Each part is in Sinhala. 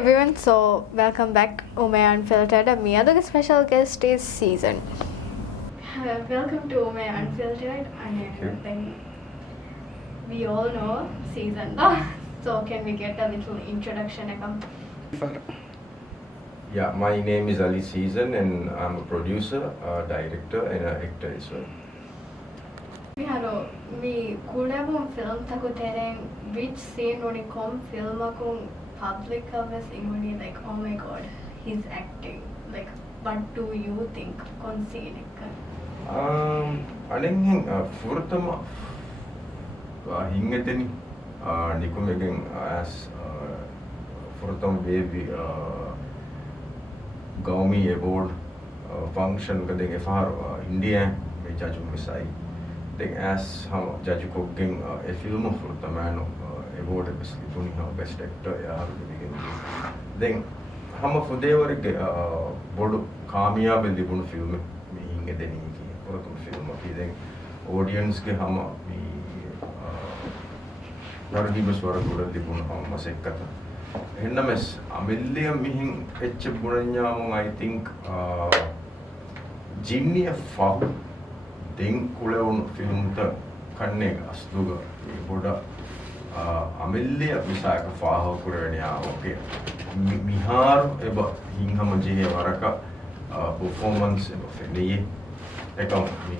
everyone, so welcome back Umey Unfiltered. Me other special guest is Season. Welcome to Umey Unfiltered. And we all know Season. So can we get a little introduction? Yeah, my name is Ali Season and I'm a producer, director and an actor as well. Me kudabum film taku tereng which scene oni kom film akun public was ingoni like oh my god he's acting like what do you think kon scene ekka අනෙන් ෆුරතම හිංගෙතෙනි නිකුමගෙන් as ෆුරතම වේවි ගෞමි award function කදෙන් එෆාර ඉන්දියා මේ ජජු මිසයි then as how judge cooking a film for the man award basically doing how best actor yaar begin then hum for they were bodu kamiyab libun film me hinge deni ki puratum film ki then audience ke hum me nargi bas wara goda libun hum masekkata enna mes amilliya mihin ecch bunanya mon I think jinni fa den kulewun film ta kanne asluga e boda amilliya misaka faha kuraniya okay mihar eba hinhama jihe waraka performance eba feniye ekam mi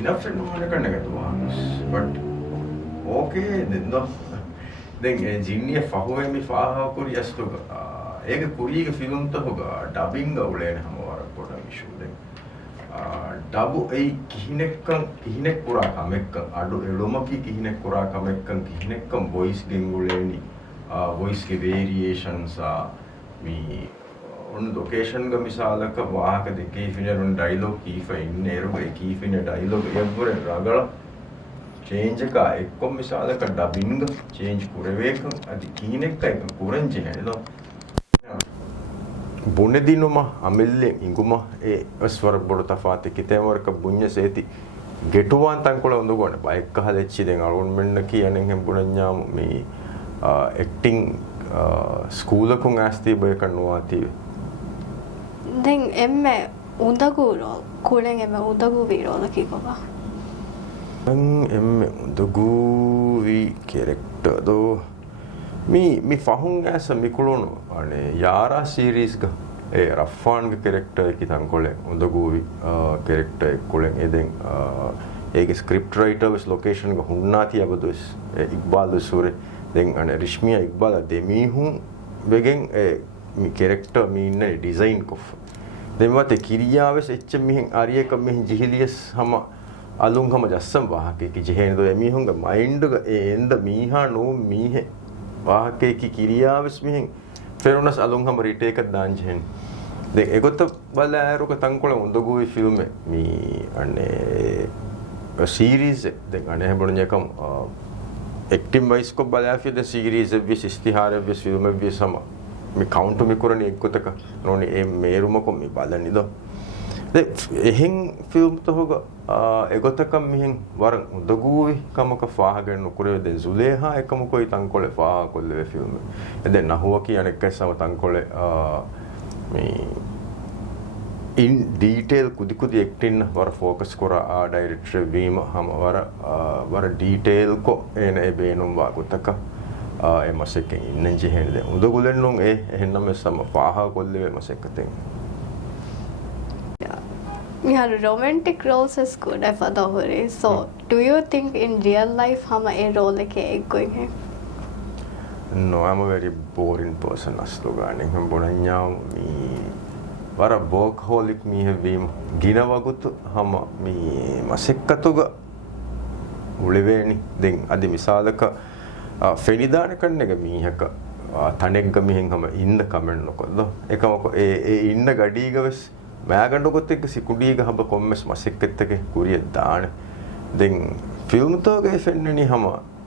enough no kanne gatwa but okay then jinni fahuwe mi faha kuri asluga ege kuriga film ta hoga dubbing ga ulene hama warak boda issue den dabu ei kihinek pura kamekkan adu elomaki kihinek pura kamekkan kihinekkan voice genguleni voice ke variations mi on location ga misalaka wahaka deke finarun dialogue kifa inne eru e kifine dialogue evvere ragala change ka ekkom misalaka dubbing change kurevekkan adi kihinekka ek kurenje henno bunedinuma amille inguma e aswar bodu tafate kitemwarka bunya seti getuwan tankola undugone bike kahalechi den alun menna kiyanen hem bunanyam me acting school akun asti boy kannuati den emme undagu role kulen emme undagu vi role kikoba emme undagu vi character do mi fahun asa mikulonu ane yara series ga e raffan ga character ki tankole undagu character kolen eden ege script writer was location ga hunnati abadus iqbal sure den ane rishmiya iqbal demi hun wegen mi character mi inne design kof den wate kiriyaves ecche mihen ariye kam mihen jihilias hama alun hama jassam wahake ki jehen do emi hun ga mind ga enda miha no mihe wahake ki kiriyaves mihen ferunas alun ham retake dan jhen de egotta bala aru ka tankola undogu film mi ane series de ane hebonye kam acting wise ko bala fi de series vis istihara vis film vis sama mi count mi korani ekotaka noni e meruma ko mi balani do de ehin film to hoga egotaka mihen waran undogu kamaka faahagen nukure de zuleha ekam ko tankole faaha kolle film de nahuwa ki ane kaisama tankole mi in detail kudi acting war focus kora director beam ham war detail ko ene e beenum wa gotaka e maseken innenje hende undogulen e ehennam sama faaha kolle masekaten. We have romantic roles is good for the hore. So, do you think in real life hama a role like going hai? No, I'm a very boring person. Aslugani, I'm bonanya me. Vara workaholic me have been gina wagutu hama me masekkatuga uleveni then adi misalaka fenidana kannega me haka tanegga mihen hama inda comment nokodo ekamako e inda gadiga wes මෑගන්න කොත් එක්ක සිකුඩියක හබ කොම්මස් මසෙක්කෙත් එක කුරිය දාන then film තෝගේ ෆෙන්නනි හම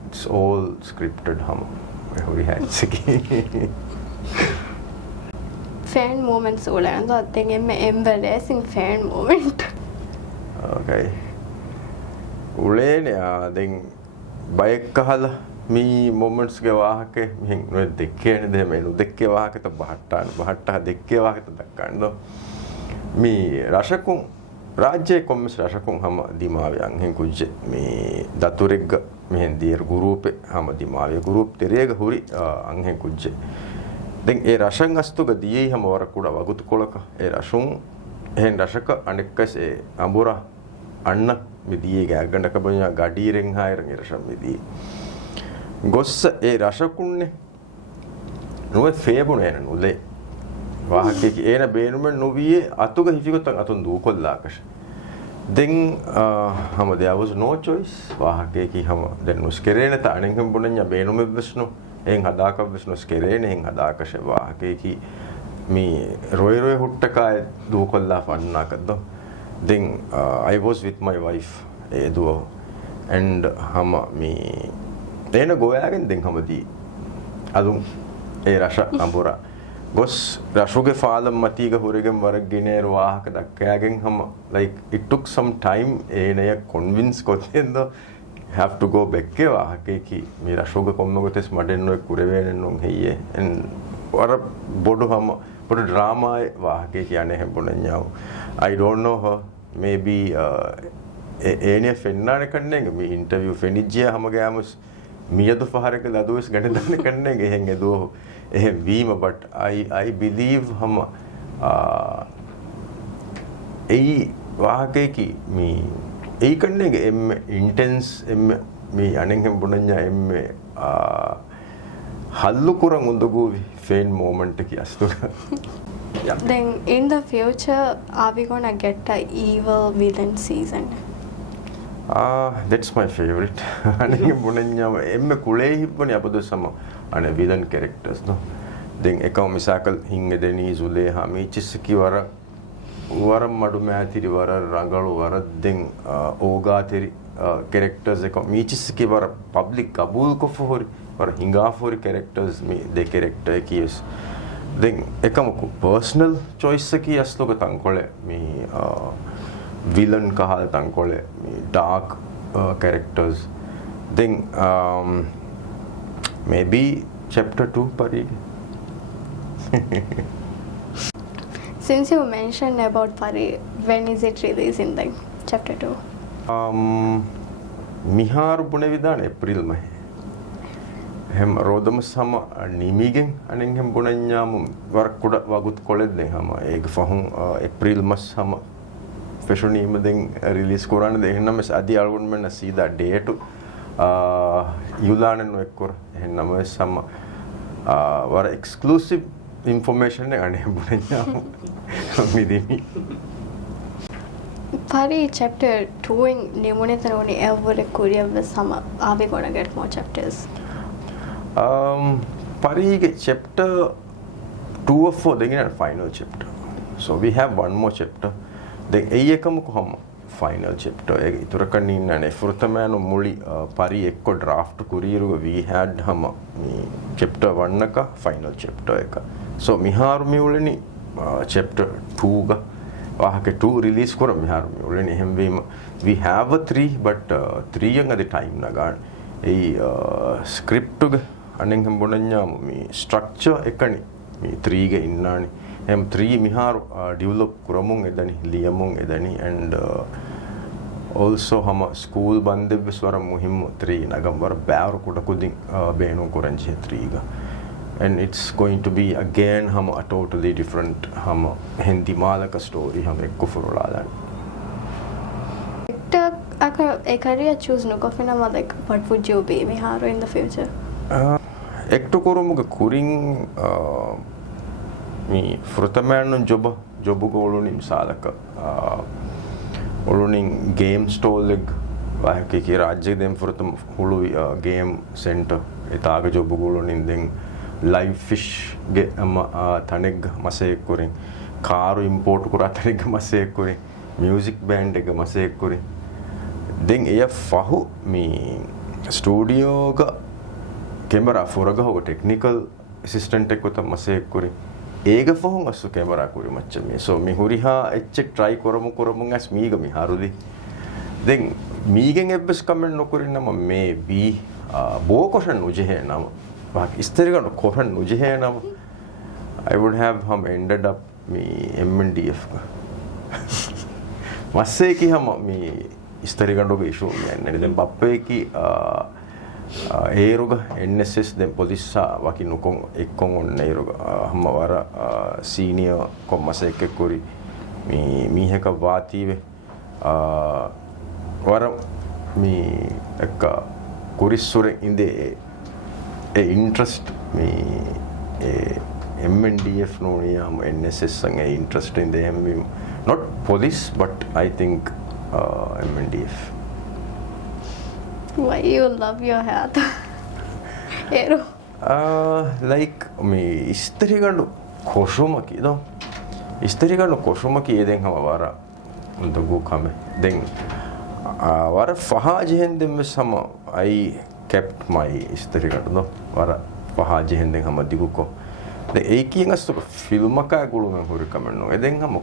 it's all scripted හම හොරි හැච්චකි fan moments උලන දොත් එම්ම embarrassing fan moment okay උලේනේ then බයික් කහලා මේ මොමන්ට්ස් ගේ වාහකේ මින් නො දෙකේ නේද මේ නු දෙකේ වාහකත බහට්ටා දෙකේ වාහකත දක්කන්න මේ රශකුන් රාජ්‍ය කොම්මස් රශකුන් හැම දිමාවියන් හෙන් කුජ්ජේ මේ දතුරෙග්ග මෙහෙන් දියර ගෲපේ හැම දිමාවිය ගෲප් තෙරේග හුරි අංහෙන් කුජ්ජේ දැන් ඒ රශන් අස්තුග දියේ හැම වර කුඩ වගුතු කොලක ඒ රශුන් එහෙන් රශක අනෙක්කස් ඒ අඹුරා අන්න මිදියේ ගෑගණ්ඩක බොඤ්ඤා ගඩීරෙන් හායරන් ඉරෂම් මිදී ගොස්ස ඒ රශකුන්නේ නොවේ ෆේබුනේ නුලේ වාහකේ ඒන බේනුමෙන් නොවියේ අතුග හිෆිකොත්තන් අතුන් දූකොල්ලාකෂ then there was no choice වාහකේ කි හැම දැන් නුස්කරේන තාණෙන් හැම බොණ්ඤා බේනුමෙ බස්නු එහෙන් හදාක බස්නු ස්කරේන එහෙන් හදාකෂ වාහකේ කි මේ රොය හුට්ටකා දූකොල්ලා ෆන්නාකද්ද then I was with my wife duo and hama me dena goyagen then hamadi adum e rasha ambura gos rashuge faalam matiga hurigem warak giner wahaka dakkagen hama like it took some time enaya convince kothendo have to go back ke wahake ki me rashuge komnogotes madenno kurevenen heye and wara bodu hama bodu drama wahake ki ane hembunanyaw I don't know her maybe ඒනේ ෆෙන්නාන කන්නේ මේ ඉන්ටර්වියු ෆෙනිජ්ජිය හැම ගෑමස් මියදු පහරක දදුවස් ගඩ දාන කන්නේ ගෙහෙන් එදෝ එහෙන් වීම but I believe හැම ඒ වාහකේ කි මේ ඒ කන්නේ එම් ඉන්ටෙන්ස් එම් මේ අනෙන් හැම බුණඤ්ඤා එම් හල්ලු කුරන් උඳගුවි ෆේන් මොමන්ට් එක අස්තුක Yeah. Then in the future, are we gonna get an evil villain season? That's my favorite. අනේ මොනඤ්ඤම එම්ම කුලේ හිප්පනේ අපද සම අනේ villain characters no. Then එකම මිසකල් හින්ගෙ දෙනී සුලේ හමීචිස් කිවර වර මඩු මෑතිරි වර රංගලු වර දෙන් ඕගාතිරි characters එක මීචිස් කිවර public කබූල් කොෆෝරි වර හිඟාෆෝරි characters මේ දෙ character කියස් then එකමකු personal choice එකී අස්ලෝක තංකොලේ මේ villain kahal tangkole dark characters then maybe chapter 2 pari Since you mentioned about Pari, when is it releasing then chapter 2? mihar bune vidan april mai hem rodam sama nimigen anen hem bunanyam warkuda wagut koled den hama eg fahun april mas hama fashion den release korana de hennam adi album men see that date yulanen no ekkor hennam sama war exclusive information ne ane bunanyam midini Pari chapter 2 in Nimunethanoni every Korea with summer. Are we gonna get more chapters? Pari chapter 2 of 4 then final chapter. So we have one more chapter. Then ayekam ko final chapter. Iturakan inane furtamanu muli pari ekko draft kuriru we had hama chapter 1 naka final chapter eka. So miharu miuleni chapter 2 ga wahake 2 release kora miharu miuleni hemwema we have a 3 but 3 yang adi time nagan ei script ga අනෙන් හම්බුණාම මේ ස්ට්‍රක්චර් එකනි මේ 3 ගේ ඉන්නානි එම් 3 මිහාරු develop කරමුන් එදනි ලියමුන් එදනි and also hama school bandebs wara muhim 3 nagam wara baaru kuda kudin beenu koranji 3 ga and it's going to be again hama a totally different hama hindi malaka story hama ekku furulala a career choose no coffee like what would you be miharu in the future ekto korumuga kuring mi frutamanun job goluni misalaka olunin game stall ek wahake ki rajye dem frutam hulu game center etaga job golunin den live fish ge taneg mase kuring karu import kura taneg mase kuring music band එක mase kuring den eya fahu mi studio ga camera furaga hoga technical assistant ekko tamase kuri ega phone asu camera kuri machame so mi huriha ech try koramu as miga mi harudi then migen ebbes comment nokuri nama maybe බෝකොෂන් උජහේ නම වාක් ඉස්තරිගන්න කොෂන් උජහේ නම I would have ended up me MNDF මස්සේ කි හම මේ ඉස්තරිගන්නක ඉෂු යන්නේ දැන් බප්පේකි ඒරුග NSS දැන් පොලිස්සා වකි නුකොන් එක්කොන් ඔන්න ඒරුග හම වර සීනියර් කොම්මසෙක් එක්කුරි මේ මීහක වාතීවේ වර මේ එක්ක කුරිස්සුරෙන් ඉඳේ ඒ ඉන්ට්‍රස්ට් මේ MNDF නෝනියම NSS සංගේ interest in them not police but I think MNDF. Why you love your hair? Ero. Like me ඉස්තරිගන්න කොෂුමකි දෝ ඉස්තරිගන්න කොෂුමකි එදෙන් හම වර උන්දගු කම දෙන් වර ෆහාජෙන් දෙම සම I kept my ඉස්තරිගන්න දෝ වර ෆහාජෙන් දෙන් හම දිගුකෝ de ඒකියෙන් අස්තක ෆිල්ම් එකක් ගුළුම හොරි කමන්නෝ එදෙන් හම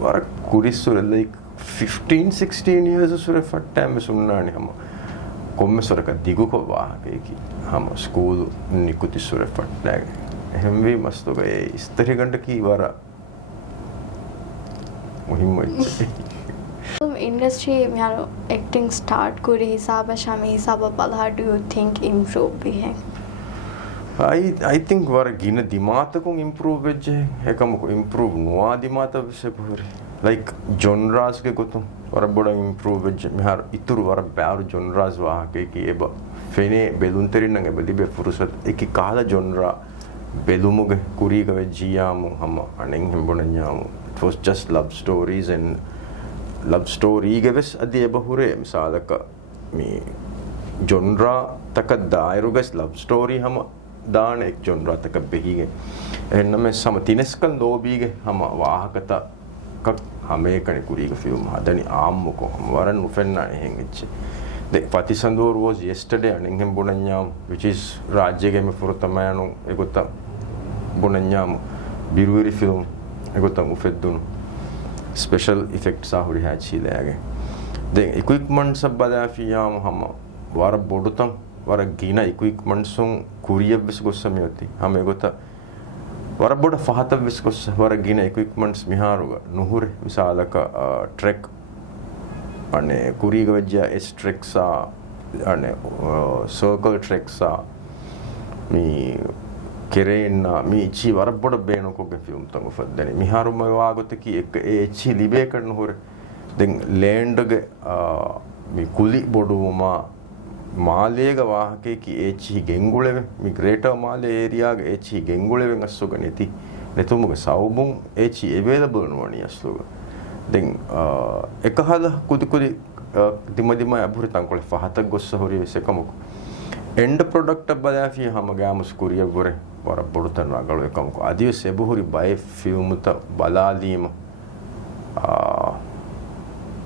වර කුරිස්සුර like 15-16 years සුර ෆට්ටෑම සුන්නානි හම කොම්මසොරක දිගුකෝ වාහකේකි හම ස්කූල් නිකුති සුර ෆට්ටෑග එහෙම වී මස්තක ඒ ඉස්තරිගන්න කී වර මුහිම්ම වෙච්ච industry में यार acting start करी हिसाब शामी हिसाब पल how do you think improve भी है I think war gina dimata ko improve vejje ekam ko improve noa dimata vise puri like genres ke gotu war boda improve vejje mehar ituru war baaru genres wa ke ki eba fene belunterin nang eba dibe furusat eki kala genre belumuge kuriga vejjiyamu hamma anen hembonanyamu it was just love stories and love story ge ves adi eba hure misalaka me genre taka dairuges love story hama දාන එක් ජොන්රාතක බෙහිගේ එන්නම සම තිනස්කල් ලෝබීගේ හම වාහකත කක් හමේකනේ කුරීක ෆිල්ම් හදනි ආම්මකෝ වරන් උෆෙන්නා එහෙංගෙච්ච දෙ පතිසන්දෝර was yesterday අනෙන් බුණඤ්ඤාම් which is රාජ්‍යගේ මෙ ෆුරතමයන්ු එගොත බුණඤ්ඤාම් බිරුවිරි ෆිල්ම් එගොත උෆෙද්දුණු ස්පෙෂල් ඉෆෙක්ට්ස් ආහුරි හැචීලාගේ දෙ ඉක්විප්මන්ට් සබ්බදා ෆියාම් හම වර බොඩුතම් වර ගින ඉක්විප්මන්ට් සුන් කුරිය බස් ගොස්සමියති හැම එගොත වර බොඩ ෆහත බස් ගොස්ස වර ගින ඉක්විප්මන්ට්ස් මිහාරුග නුහුර විසාලක ට්‍රෙක් අනේ කුරීග වෙජ්ජා එස් ට්‍රෙක්සා අනේ සර්කල් ට්‍රෙක්සා මේ කෙරේන්න මේ චි වර බොඩ බේනකොගේ ෆිල්ම් තංග ෆද්දනි මිහාරුම වාගොතකි එක ඒ චි ලිබේ කරන හොර දෙන් ලෑන්ඩ්ගේ මේ කුලි බොඩුමා මාලේග වාහකේකි ඒචි ගෙන්ගුලෙවෙ මි ග්‍රේටර් මාලේ ඒරියාගේ ඒචි ගෙන්ගුලෙවෙන් අස්සුග නැති netumge saubun echi available noni asluga den ekahada kudi kudi dimadima aburi tankole fahatak gossa hori vesekamuko end product badafi hama gamus kuriya gore wara bodutan ragalu ekamuko adiyo sebuhuri bay filmuta balalima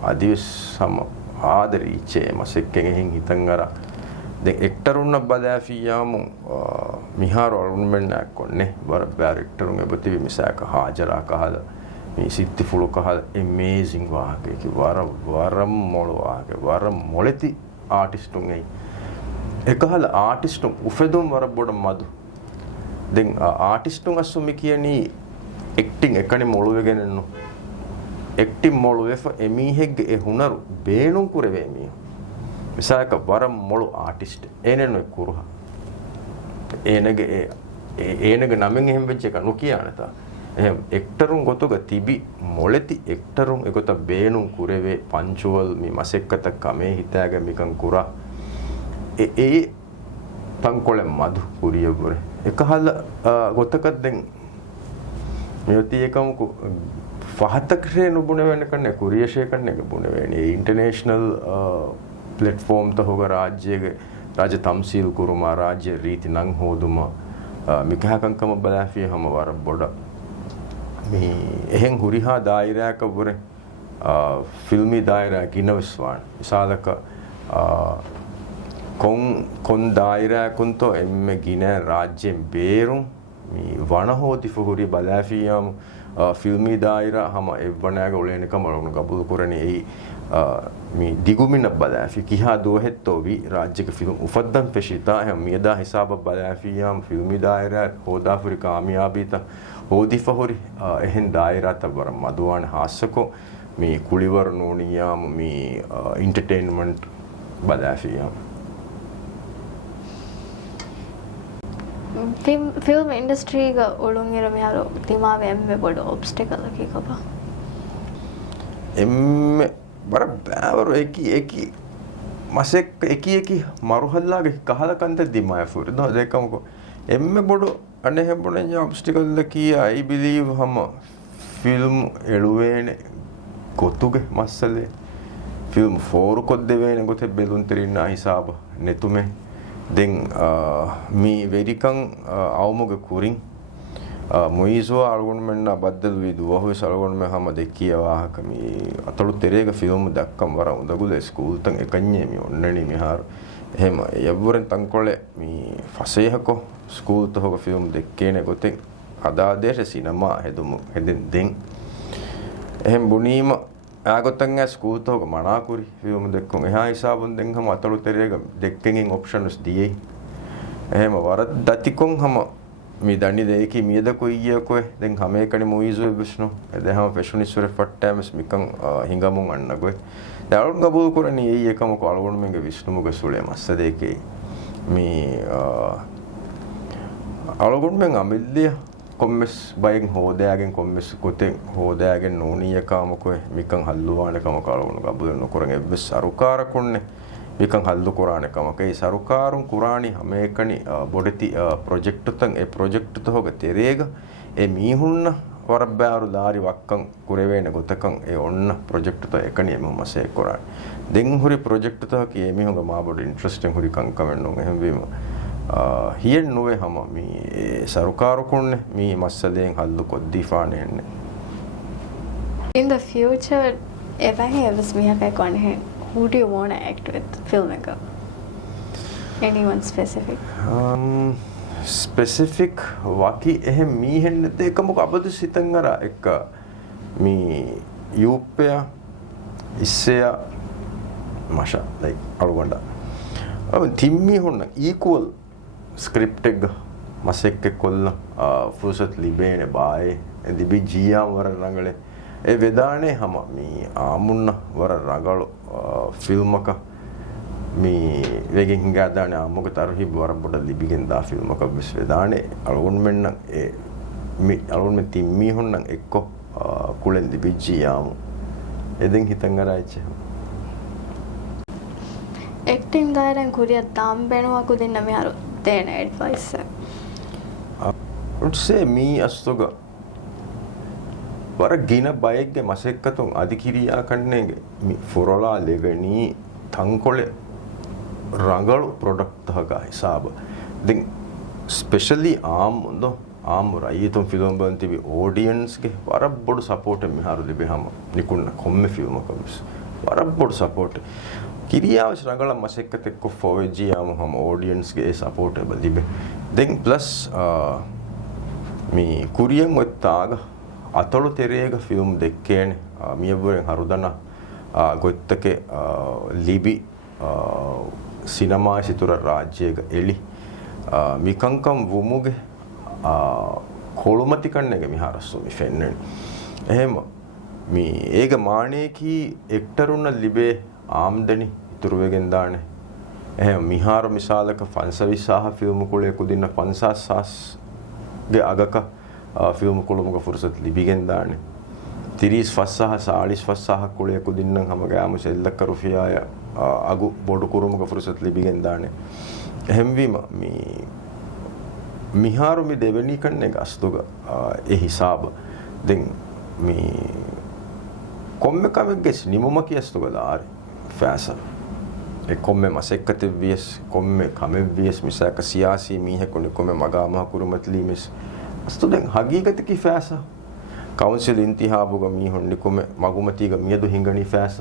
adiyo sama ආදරී ඉච්චේ මසෙක්කෙන් එහෙන් හිතන් අර දැන් එක්ටරුන්න බදාෆියාමු මිහාර අරුන්මෙන්නක් කොන්නේ වර බෑරෙක්ටරුන් එබති මිසක හාජරා කහල මේ සිත්ති ෆුලු කහල amazing වාහකේ කි වරම් මොළ වාහකේ වරම් මොළති ආටිස්ටුන් එයි එකහල ආටිස්ටුන් උෆෙදුම් වර බොඩ මදු දැන් ආටිස්ටුන් අසුමි කියනි ඇක්ටිං එකනේ මොළු වෙගෙනන්නු एक्टिव मोळु एफ एमीहेग ए हुनरु बेणु कुरेवे एमी विसाक वरम मोळु आर्टिस्ट एनेनो कुरुहा एनेगे एनेगे नमें එහෙම වෙච්ච එක නොකියානත එහෙම එක්ටරුන් ගොතක තිබි මොලෙති එක්ටරුන් එගොත බේණුන් කුරෙවේ පංචුවල් මේ මසෙක්කත කමේ හිතාග මිකන් කුරා ඒ තංකොල මදු කුරියවර එකහල ගොතක දැන් මෙයති එකමුකු फहतकरे नुबुने वेने करने कुरियशे करने के बुने वेने इंटरनेशनल प्लेटफॉर्म तो होगा राज्य तमसील कुरुमा राज्य रीति नंग होदुमा मिकहा कंकम बलाफी हम वार बोड़ा मी එහෙන් හුරිහා දායරයක වර ෆිල්මි දායරය කිනවස්වාන් විසාලක කොන් දායරයකුන්තෝ එම්මෙ ගින රාජ්‍යෙන් බේරුම් මේ වනහෝති ෆුහුරි බලාෆියම් ෆිල්මී දායිරා හම එව්වනෑග ඔලේනකම ඔලුණු ගබුදු කරණේ ඒ මේ දිගුමින බදාෆි කිහා දෝහෙත්තෝවි රාජ්‍යක ෆිල්ම් උෆද්දන් පෙෂිතා හැම මියදා හිසාබ බදාෆියාම් ෆිල්මී දායිරා හෝදාෆුරි කාමියාබීත හෝදි ෆහොරි එහෙන් දායිරා තබර මදුවාන හාස්සකෝ මේ කුලිවර නෝනියාම මේ එන්ටර්ටේන්මන්ට් බදාෆියාම් ෆිල්ම් ඉන්ඩස්ට්‍රීග ඔළුන් ඉර මෙහාරු තිමාව එම්මෙ බොඩ ඔබ්ස්ටකලකි කපා එම්මෙ බර බෑවරු එකි මසෙක් එකි මරුහල්ලාගේ කහලකන්ත දිමායෆුර දෝ දෙකමකෝ එම්මෙ බොඩු අනේ හෙම්බුනේ ඔබ්ස්ටිකල් කී I believe හම ෆිල්ම් එළුවේනේ කොතුගේ මස්සලේ ෆිල්ම් ෆෝරු කොද්දේවේනේ ගොතේ බෙලුන් තරින්න හිසාබ නෙතුමේ දෙන් මේ වෙරිකන් අවමුග කුරින් මොයිසෝ අලගොන් මෙන්න බද්දලු විදු වහුස් අලගොන් මෙ හැම දෙකිය වාහක මේ අතලු තෙරේක ෆිල්ම් දක්කම් වර උදගුල ස්කූල් තන් එකන්නේ මේ ඔන්නනේ මෙහාර එහෙම යවුරෙන් තංකොලේ මේ ෆසේහකෝ ස්කූල් තහක ෆිල්ම් දෙක්කේනේ ගොතෙන් අදාදේශ සිනමා හෙදුමු හෙදෙන් දෙන් එහෙම බුනීම ආගොතන් ස්කූල් තහක මනාකුරි ෆිල්ම් දෙක්කොන් එහා හිසාබුන් දෙන් හැම අතලු තෙරේක දෙක්කෙන් ඔප්ෂන්ස් දියේ එහෙම වර දතිකොන් හැම මේ දන්නේ දෙකේ මියද කොයිය කොයි දැන් හැම එකනේ මොයිසෝ විශ්නු එදහම ෆැෂනිස්වර ෆට්ටෑමස් මිකන් හිඟමුන් අන්නගොයි දැන් ගබුල් කරන්නේ ඒ එකම කොල්ගොන් මෙන්ගේ විශ්නුමුගේ සුලේ මස්ස දෙකේ මේ අලගොන් මෙන් අමිල්ලිය කොම්මස් බයින් හොදෑගෙන් කොම්මස් කොතෙන් හොදෑගෙන් නෝනිය කාමකොයි මිකන් හල්ලුවාන කම කොල්ගොන් ගබුල් නොකරන් එබ්බස් අරුකාර කොන්නේ මිකන් හල්ලු කුරානේ කමකේ සරුකාරුන් කුරානි හැම එකනි බොඩති ප්‍රොජෙක්ට් තන් ඒ ප්‍රොජෙක්ට් තෝග තෙරේග ඒ මීහුන්න වරබ්බාරු දාරි වක්කන් කුරේවේන ගොතකන් ඒ ඔන්න ප්‍රොජෙක්ට් තෝ එකනි එම මසේ කුරානි දෙන් හුරි ප්‍රොජෙක්ට් තෝ කී මීහුඟ මා බොඩ ඉන්ටරෙස්ටිං හුරි කන් කමෙන්නු එහෙම වීම හියෙන් නොවේ හැම මේ සරුකාරු කුන්නේ මේ මස්සලෙන් හල්ලු කොද්දීෆානේ එන්නේ in the future if I have a smear on him who do you want to act with filmmaker anyone specific specific waki එහෙම මීහෙන්න දෙකම අපද සිතන් අර එක මේ යූපය ඉස්සය මාෂා like අලුගොණ්ඩා තිම්මි හොන්න equal script එක මසෙක් කොල්ල ෆුසත් ලිබේනේ බායේ දිබි ජියාම් වර රංගලේ ඒ වෙදානේ හැම මේ ආමුන්න වර රගල ෆිල්ම් එක මේ වෙගෙන් හිඟා දාන ආමුක තරහි වර බොඩ ලිබිගෙන් දා ෆිල්ම් එක බස් වෙදානේ අලුන් මෙන්න ඒ මේ අලුන් මෙ තිම්මි හොන්න එක්ක කුලෙන් දිබි ජියාම් එදෙන් හිතන් අරයිච acting daaren kuriya dam benuwaku denna meharu dena advice I would say me astoga වර ගින බයෙක්ගේ මසෙක්කතුන් අධිකිරියා කන්නේගේ මේ ෆොරලා ලෙගනී තංකොලේ රංගලු ප්‍රොඩක්ට් හගා හිසාබ දැන් ස්පෙෂලි ආම්දෝ ආම් රයිතුම් ෆිල්ම් බන්තිවි ඔඩියන්ස්ගේ වර බොඩු සපෝට් මිහාරු දෙබෙහම නිකුන්න කොම්මේ ෆිල්ම් එකස් වර බොඩු සපෝට් කිරියාවස් රංගල මසෙක්කත එක්ක ෆෝජි ආම් හම ඔඩියන්ස්ගේ සපෝට් එක දිබේ දැන් ප්ලස් මේ කුරියන් ඔත්තාග අතලු තෙරේග ෆිල්ම් දෙක්කේනේ මියවරෙන් හරුදන ගොත්තකේ ලිබි සිනමා සිතුර රාජ්‍යයක එලි මිකංකම් වුමුගේ කොළුමති කන්නේගේ මිහාරස්සෝ මිෆෙන්නේ එහෙම මේ ඒක මානේකී එක්ටරුන්න ලිබේ ආම්දනි ඉතුරු වෙගෙන් දානේ එහෙම මිහාර මිසාලක 520 ෆිල්ම් කුලේ කුදින්න 50000 ගේ අගක ෆිල්ම් කොළුමක ෆුර්සත් ලිබිගෙන් දානේ 35 40 කුලේ කුදින්න හැම ගාම සෙල්ලක රුෆියාය අගු බොඩු කුරුමක ෆුර්සත් ලිබිගෙන් දානේ එහෙම වීම මේ මිහාරු මි දෙවෙනි කන්නේ ගස්තුග ඒ හිසාබ දැන් මේ කොම්මේ කමෙක්ගෙස් නිමුම කියස්තුග දාරි ෆෑස ඒ කොම්මේ මසෙක්කත වියස් කොම්මේ කමෙ වියස් මිසක සියාසී මීහෙකුනි කොම්මේ මගාමහ කුරුමත් ලීමිස් අස්තුදෙන් හගීගත කි ෆෑස කවුන්සිල් ඉන්තිහාබුග මීහොන් නිකොමේ මගුමතිග මියදු හිඟනි ෆෑස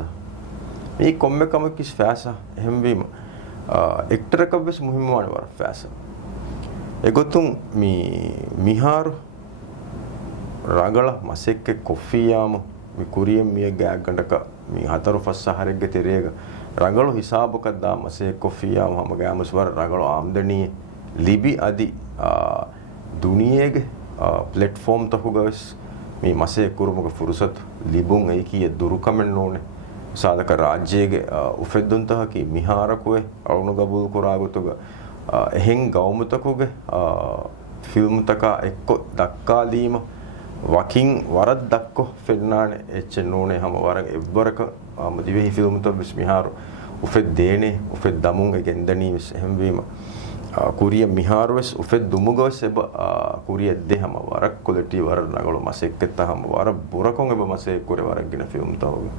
මේ කොම්මේ කමකිස් ෆෑස එහෙම වීම එක්ටර කවස් මුහිම වන වර ෆෑස එගොතුන් මිහාරු රගල මසෙක්කේ කොෆියාම මේ කුරියම් මිය ගෑග්ගඬක මේ හතරු ෆස්ස හරෙග්ගේ තෙරේග රගල හිසාබක දා මසේ කොෆියාම හම ගෑමස් වර රගල ආම්දනී ලිබි අදි දුනියේගේ ප්ලැට්ෆෝම් තහුගස් මේ මසේ කුරුමක ෆුරුසත් ලිබුන් ඒ කීය දුරු කමෙන් නෝනේ සාධක රාජ්‍යයේ උෆෙද්දුන්තහකි මිහාරකුවේ අරුණු ගබුල් කුරාගතුග එහෙන් ගෞමුතකුගේ ෆිල්ම් තක එක්ක දක්කා දීම වකින් වරක් දක්කො ෆෙන්නානේ එච්ච නෝනේ හැම වරක් එවරක දිවෙහි ෆිල්ම් තො මිහාරු උෆෙද් දේනේ උෆෙද් දමුන් ගෙන්දනී එහෙම වීම කුරිය මිහාරවස් උෆෙද් දුමුගස් එබ කුරිය දෙහම වරක් ක්වොලිටි වර නගල මසෙක්කෙත් හම වර බොරකොන් එබ මසේ කුර වරක් ගින ෆිල්ම් තව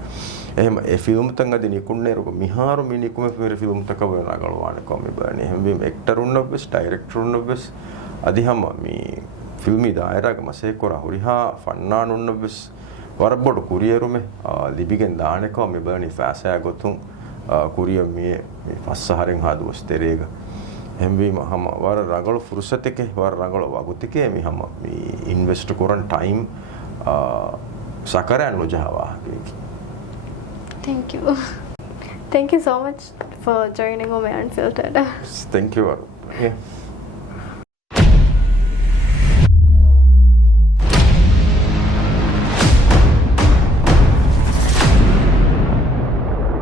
එහෙම ඒ ෆිල්ම් තංග දිනි කුන්නේ රුක මිහාරු මිනිකුම ෆිර ෆිල්ම් තක වර නගල වානේ කොමි බනේ එහෙම වීම එක්ටර් උන්නබස් ඩයිරෙක්ටර් උන්නබස් අදිහම මේ ෆිල්මි දායරාග මසේ කුර හුරිහා ෆන්නාන් උන්නබස් වර බොඩ කුරියරුමේ ලිබිගෙන් දානේ කොමි බනේ ෆෑසයා ගොතුන් කුරිය මේ ෆස්සහරෙන් හදුවස් තෙරේග එම්වීම හම වර රගල ෆුරුසතකේ වර රගල වගුතිකේ මේ හම මේ ඉන්වෙස්ට් කරන time සකරයන් නොජහවා thank you so much for joining Umey Unfiltered. thank you yeah.